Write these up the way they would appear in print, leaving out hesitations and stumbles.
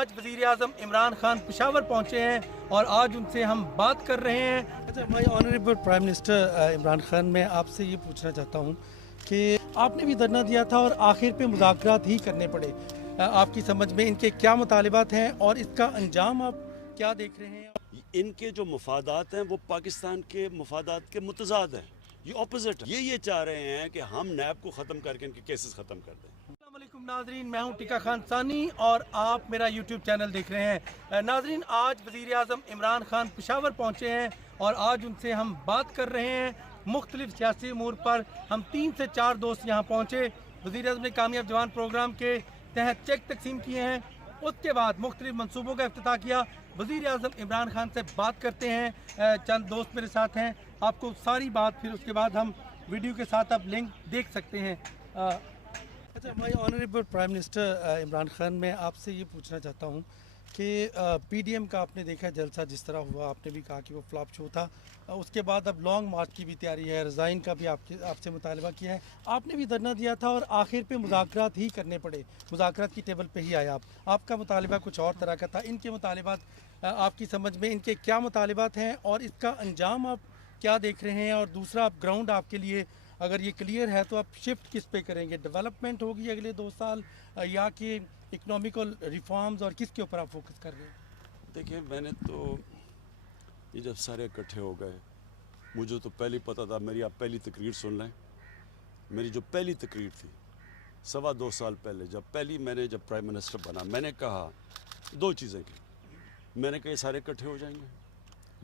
आज वज़ीर आज़म इमरान खान पेशावर पहुँचे हैं और आज उनसे हम बात कर रहे हैं। अच्छा, my honourable prime minister Imran Khan, मैं आपसे ये पूछना चाहता हूँ कि आपने भी धरना दिया था और आखिर पे मुज़ाकरात ही करने पड़े। आपकी समझ में इनके क्या मुतालिबात हैं और इसका अंजाम आप क्या देख रहे हैं? इनके जो मफादात हैं वो पाकिस्तान के मफादात के मुतज़ाद हैं, ये ऑपोजिट है। ये चाह रहे हैं कि हम नैब को ख़त्म करके इनके केसेस ख़त्म कर दें। अस्सलाम वालेकुम नाजरीन, मैं हूं टिका खान सानी और आप मेरा यूट्यूब चैनल देख रहे हैं। नाजरीन, आज वज़ीर आज़म इमरान खान पेशावर पहुँचे हैं और आज उनसे हम बात कर रहे हैं मुख्तलिफ सियासी अमूर पर। हम 3 से 4 दोस्त यहाँ पहुँचे। वज़ीर आज़म ने कामयाब जवान प्रोग्राम के तहत चेक तकसीम किए हैं, उसके बाद मुख्तलिफ मनसूबों का इफ्तिताह किया। वज़ीर आज़म इमरान खान से बात करते हैं। चंद दोस्त मेरे साथ हैं, आपको सारी बात फिर उसके बाद हम वीडियो के साथ आप लिंक देख सकते हैं। अच्छा, my honourable prime minister Imran Khan, मैं आपसे ये पूछना चाहता हूँ कि पीडीएम का आपने देखा जलसा जिस तरह हुआ, आपने भी कहा कि वो फ्लॉप शो था। उसके बाद अब लॉन्ग मार्च की भी तैयारी है, रिज़ाइन का भी आपसे मुतालबा किया है। आपने भी धरना दिया था और आखिर पे मुज़ाकरात ही करने पड़े, मुज़ाकरात की टेबल पे ही आए आप। आपका मुतालबा कुछ और तरह का था। इनके मुतालिबात आपकी समझ में इनके क्या मुतालिबात हैं और इसका अंजाम आप क्या देख रहे हैं? और दूसरा, आप ग्राउंड आपके लिए अगर ये क्लियर है तो आप शिफ्ट किस पे करेंगे? डेवलपमेंट होगी अगले 2 साल या कि इकोनॉमिकल रिफॉर्म्स, और किसके ऊपर आप फोकस कर रहे हैं? देखिए, मैंने तो ये जब सारे इकट्ठे हो गए, मुझे तो पहले ही पता था। मेरी आप पहली तकरीर सुन लें। मेरी जो पहली तकरीर थी 2.25 साल पहले, जब प्राइम मिनिस्टर बना, मैंने कहा 2 चीज़ें की। मैंने कहा ये सारे इकट्ठे हो जाएंगे,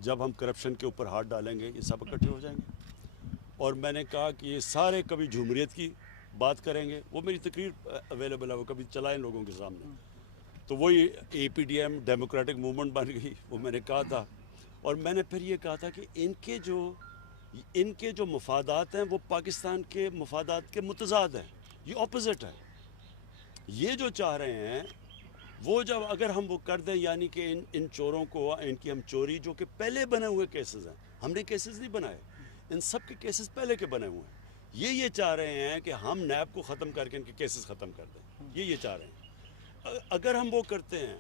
जब हम करप्शन के ऊपर हाथ डालेंगे ये सब इकट्ठे हो जाएंगे। और मैंने कहा कि ये सारे कभी झूमरियत की बात करेंगे। वो मेरी तकरीर अवेलेबल है, वो कभी चलाएं लोगों के सामने। तो वही APDM डेमोक्रेटिक मूवमेंट बन गई, वो मैंने कहा था। और मैंने फिर ये कहा था कि इनके जो मफादात हैं वो पाकिस्तान के मफादात के मुतज़ाद हैं, ये ऑपोजिट है। ये जो चाह रहे हैं वो जब अगर हम वो कर दें, यानी कि इन चोरों को, इनकी हम चोरी, जो कि पहले बने हुए केसेस हैं, हमने केसेस नहीं बनाए, इन सब के केसेस पहले के बने हुए हैं। ये चाह रहे हैं कि हम नैब को ख़त्म करके इनके केसेस ख़त्म कर दें, ये चाह रहे हैं। अगर हम वो करते हैं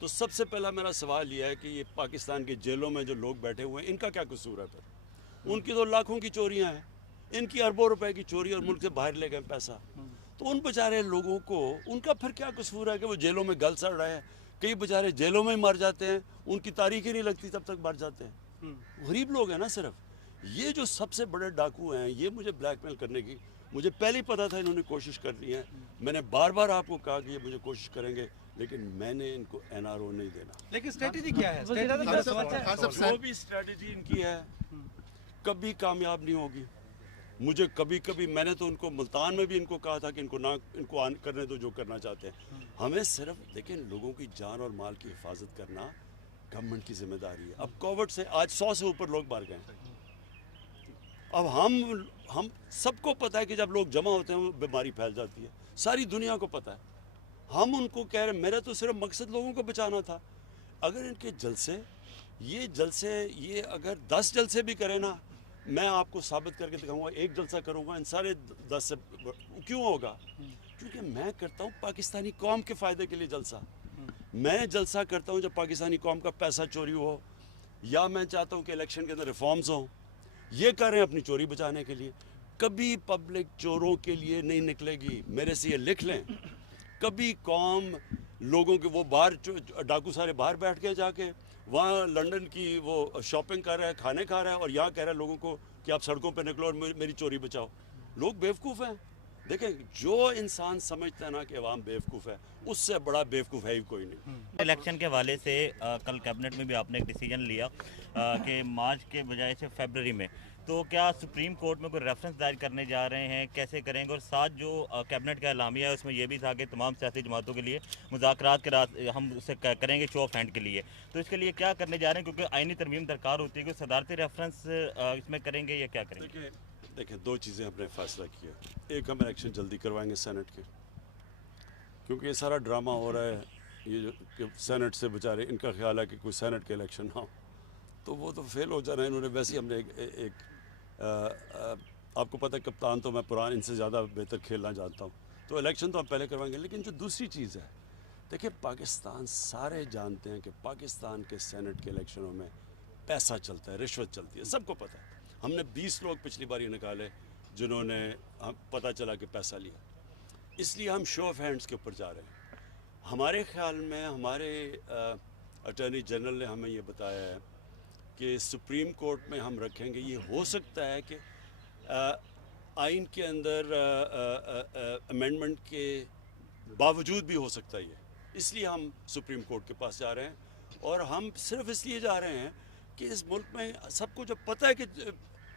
तो सबसे पहला मेरा सवाल ये है कि ये पाकिस्तान की जेलों में जो लोग बैठे हुए हैं, इनका क्या कसूर है? फिर उनकी तो लाखों की चोरियां हैं, इनकी अरबों रुपए की चोरी, और मुल्क से बाहर ले गए पैसा। तो उन बेचारे लोगों को उनका फिर क्या कसूर है कि वो जेलों में गल सड़ रहे हैं? कई बेचारे जेलों में ही मर जाते हैं, उनकी तारीख ही नहीं लगती, तब तक मर जाते हैं। गरीब लोग हैं ना सिर्फ। ये जो सबसे बड़े डाकू हैं, ये मुझे ब्लैकमेल करने की, मुझे पहले ही पता था इन्होंने कोशिश कर ली है। मैंने बार बार आपको कहा कि ये मुझे कोशिश करेंगे, लेकिन मैंने इनको NRO नहीं देना। लेकिन स्ट्रेटेजी क्या है? जो भी स्ट्रेटेजी इनकी है कभी कामयाब नहीं होगी। मुझे कभी मैंने तो उनको मुल्तान में भी इनको कहा था कि इनको ऑन करने दो जो करना चाहते हैं। हमें सिर्फ लेकिन लोगों की जान और माल की हिफाजत करना गवर्नमेंट की जिम्मेदारी है। अब कोविड से आज 100 से ऊपर लोग मर गए। अब हम सबको पता है कि जब लोग जमा होते हैं बीमारी फैल जाती है, सारी दुनिया को पता है। हम उनको कह रहे, मेरा तो सिर्फ मकसद लोगों को बचाना था। अगर इनके जलसे ये अगर 10 जलसे भी करें ना, मैं आपको साबित करके दिखाऊंगा। 1 जलसा करूंगा, इन सारे 10 से क्यों होगा? क्योंकि मैं करता हूं पाकिस्तानी कौम के फ़ायदे के लिए जलसा। मैं जलसा करता हूं जब पाकिस्तानी कौम का पैसा चोरी हो, या मैं चाहता हूं कि इलेक्शन के अंदर रिफॉर्म्स हों। ये कर रहे हैं अपनी चोरी बचाने के लिए। कभी पब्लिक चोरों के लिए नहीं निकलेगी, मेरे से ये लिख लें। कभी कौम लोगों के, वो बाहर डाकू सारे बाहर बैठ के जाके वहाँ लंदन की वो शॉपिंग कर रहा है, खाने खा रहा है, और यहाँ कह रहा है लोगों को कि आप सड़कों पे निकलो और मेरी चोरी बचाओ। लोग बेवकूफ़ हैं। देखें, जो इंसान समझता है ना कि अवाम बेवकूफ़ है, उससे बड़ा बेवकूफ़ है ही कोई नहीं। इलेक्शन के हवाले से कल कैबिनेट में भी आपने एक डिसीजन लिया कि मार्च के बजाय से फरवरी में, तो क्या सुप्रीम कोर्ट में कोई रेफरेंस दायर करने जा रहे हैं? कैसे करेंगे? और साथ जो कैबिनेट का एलामिया है उसमें यह भी था कि तमाम सियासी जमातों के लिए मुज़ाकरात के रात हम उसे करेंगे शो ऑफ हैंड के लिए। तो इसके लिए क्या करने जा रहे हैं? क्योंकि आईनी तरमीम दरकार होती है कि सदारती रेफरेंस इसमें करेंगे या क्या करेंगे? देखिए 2 चीज़ें हमने फैसला किया। एक, हम इलेक्शन जल्दी करवाएंगे सेनेट के, क्योंकि ये सारा ड्रामा हो रहा है। ये जो कि सेनेट से बेचारे, इनका ख्याल है कि कोई सेनेट के इलेक्शन ना हो, तो वो तो फेल हो जाना है इन्होंने। वैसे ही हमने आपको पता है कप्तान तो मैं पुराना, इनसे ज़्यादा बेहतर खेलना जानता हूँ, तो इलेक्शन तो हम पहले करवाएंगे। लेकिन जो दूसरी चीज़ है, دیکھیں پاکستان سارے جانتے ہیں کہ پاکستان کے سینٹ کے الیکشنوں میں پیسہ چلتا ہے، رشوت چلتی ہے، سب کو پتہ ہے. ہم نے 20 لوگ پچھلی بار یہ نکالے جنہوں نے پتہ چلا کہ پیسہ لیا. اس لیے ہم شو آف ہینڈز کے اوپر جا رہے ہیں. ہمارے خیال میں ہمارے اٹارنی جنرل نے ہمیں یہ بتایا ہے کہ سپریم کورٹ میں ہم رکھیں گے. یہ ہو سکتا ہے کہ آئین کے اندر امینڈمنٹ کے باوجود بھی ہو سکتا ہے یہ. اس لیے ہم سپریم کورٹ کے پاس جا رہے ہیں. اور ہم صرف اس لیے جا رہے ہیں کہ اس ملک میں سب کو جب پتہ ہے کہ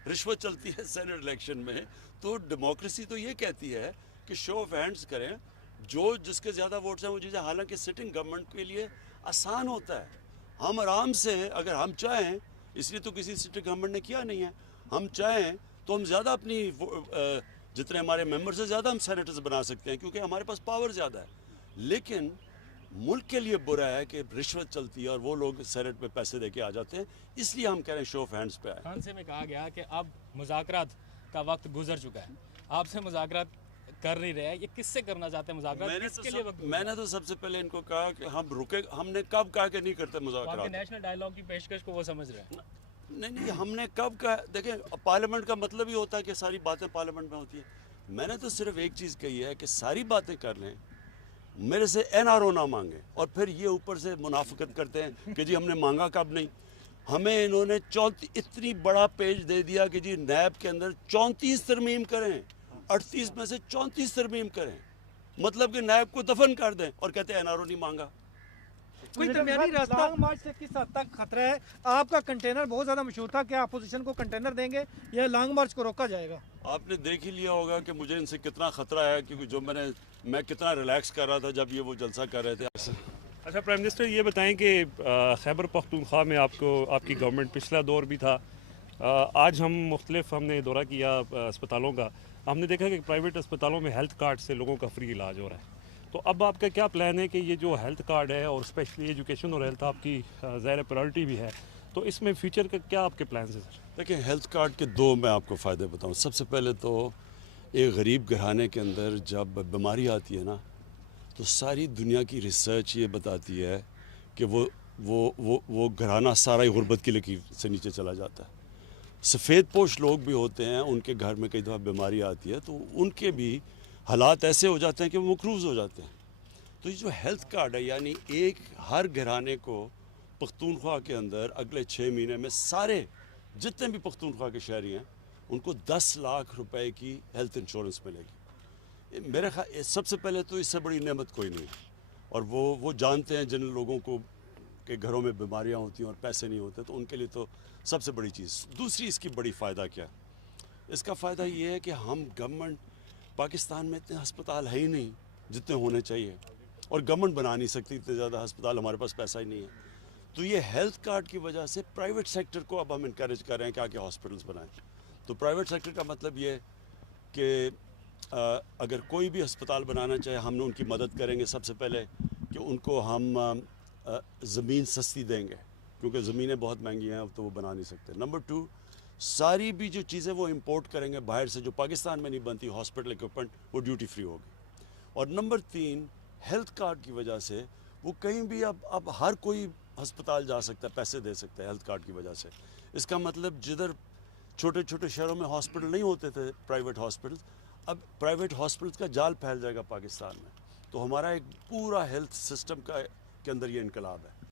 رشوت چلتی ہے سینٹ الیکشن میں، تو ڈیموکریسی تو یہ کہتی ہے کہ شو آف ہینڈز کریں، جو جس کے زیادہ ووٹس ہیں وہ چیزیں. حالانکہ سٹنگ گورنمنٹ کے لیے آسان ہوتا ہے. ہم آرام سے اگر ہم چاہیں، اس لیے تو کسی سٹنگ گورنمنٹ نے کیا نہیں ہے، ہم چاہیں تو ہم زیادہ اپنی جتنے ہمارے ممبرز ہیں زیادہ ہم سینیٹرز بنا سکتے ہیں کیونکہ ہمارے پاس پاور زیادہ ہے. لیکن ملک کے لیے برا ہے کہ رشوت چلتی ہے اور وہ لوگ سینٹ میں پیسے دے کے آ جاتے ہیں. اس لیے ہم کہہ رہے ہیں شو آف ہینڈز پہ آئے. خان سے میں کہا گیا کہ اب مذاکرات کا وقت گزر چکا ہے، آپ سے مذاکرات کر نہیں رہے ہیں، یہ کس سے کرنا چاہتے ہیں مذاکرات؟ کس کے لیے وقت؟ میں نے تو سب سے پہلے ان کو کہا کہ ہم رکے. ہم نے کب کہا کہ نہیں کرتے مذاکرات؟ نیشنل ڈائیلاگ کی پیشکش کو وہ سمجھ رہے ہیں. نہیں، ہم نے کب کہا؟ دیکھیں پارلیمنٹ کا مطلب ہی ہوتا ہے کہ ساری باتیں پارلیمنٹ میں ہوتی ہیں. میں نے تو صرف ایک چیز کہی ہے کہ ساری باتیں کر لیں، میرے سے این آر او نہ مانگیں. اور پھر یہ اوپر سے منافقت کرتے ہیں کہ جی ہم نے مانگا کب نہیں. ہمیں انہوں نے اتنی بڑا پیج دے دیا کہ جی نیب کے اندر 34 ترمیم کریں، 38 میں سے 34 ترمیم کریں، مطلب کہ نیب کو دفن کر دیں، اور کہتے ہیں این آر او نہیں مانگا. کوئی درمیانی راستہ؟ لانگ مارچ سے کس حد تک خطرہ ہے؟ آپ کا کنٹینر بہت زیادہ مشہور تھا، کیا اپوزیشن کو کنٹینر دیں گے یا لانگ مارچ کو روکا جائے گا؟ آپ نے دیکھ ہی لیا ہوگا کہ مجھے ان سے کتنا خطرہ ہے، کیونکہ جو میں کتنا ریلیکس کر رہا تھا جب یہ وہ جلسہ کر رہے تھے. اچھا پرائم منسٹر، یہ بتائیں کہ خیبر پختونخوا میں آپ کی گورنمنٹ پچھلا دور بھی تھا، آج ہم نے دورہ کیا اسپتالوں کا، ہم نے دیکھا کہ پرائیویٹ اسپتالوں میں ہیلتھ کارڈ سے لوگوں کا فری علاج ہو رہا ہے. تو اب آپ کا کیا پلان ہے کہ یہ جو ہیلتھ کارڈ ہے اور اسپیشلی ایجوکیشن اور ہیلتھ آپ کی ظاہر پرائورٹی بھی ہے، تو اس میں فیوچر کا کیا آپ کے پلانز ہیں سر؟ دیکھیں ہیلتھ کارڈ کے دو میں آپ کو فائدے بتاؤں. سب سے پہلے تو ایک غریب گھرانے کے اندر جب بیماری آتی ہے نا، تو ساری دنیا کی ریسرچ یہ بتاتی ہے کہ وہ گھرانہ سارا ہی غربت کی لکیر سے نیچے چلا جاتا ہے. سفید پوش لوگ بھی ہوتے ہیں، ان کے گھر میں کئی دفعہ بیماری آتی ہے تو ان کے بھی حالات ایسے ہو جاتے ہیں کہ وہ مقروض ہو جاتے ہیں. تو یہ جو ہیلتھ کارڈ ہے، یعنی ہر گھرانے کو پختونخوا کے اندر اگلے 6 مہینے میں سارے جتنے بھی پختونخوا کے شہری ہیں ان کو 10 لاکھ روپے کی ہیلتھ انشورنس ملے گی. میرے خیال سب سے پہلے تو اس سے بڑی نعمت کوئی نہیں. اور وہ جانتے ہیں جن لوگوں کو کہ گھروں میں بیماریاں ہوتی ہیں اور پیسے نہیں ہوتے، تو ان کے لیے تو سب سے بڑی چیز. دوسری اس کی بڑی فائدہ کیا؟ اس کا فائدہ یہ ہے کہ ہم گورنمنٹ پاکستان میں اتنے ہسپتال ہے ہی نہیں جتنے ہونے چاہیے، اور گورنمنٹ بنا نہیں سکتی اتنے زیادہ ہسپتال، ہمارے پاس پیسہ ہی نہیں ہے. تو یہ ہیلتھ کارڈ کی وجہ سے پرائیویٹ سیکٹر کو اب ہم انکریج کر رہے ہیں کہ آگے ہاسپٹلس بنائیں. تو پرائیویٹ سیکٹر کا مطلب یہ کہ اگر کوئی بھی ہسپتال بنانا چاہے ہم نے ان کی مدد کریں گے. سب سے پہلے کہ ان کو ہم زمین سستی دیں گے، کیونکہ زمینیں بہت مہنگی ہیں اب تو وہ بنا نہیں سکتے. نمبر 2، ساری بھی جو چیزیں وہ امپورٹ کریں گے باہر سے جو پاکستان میں نہیں بنتی، ہاسپٹل اکوپمنٹ، وہ ڈیوٹی فری ہوگی. اور نمبر 3، ہیلتھ کارڈ کی وجہ سے وہ کہیں بھی اب ہر کوئی ہسپتال جا سکتا ہے، پیسے دے سکتا ہے ہیلتھ کارڈ کی وجہ سے. اس کا مطلب جدھر چھوٹے چھوٹے شہروں میں ہاسپٹل نہیں ہوتے تھے پرائیویٹ ہاسپٹل، اب پرائیویٹ ہاسپٹلس کا جال پھیل جائے گا پاکستان میں. تو ہمارا ایک پورا ہیلتھ سسٹم کے اندر یہ انقلاب ہے.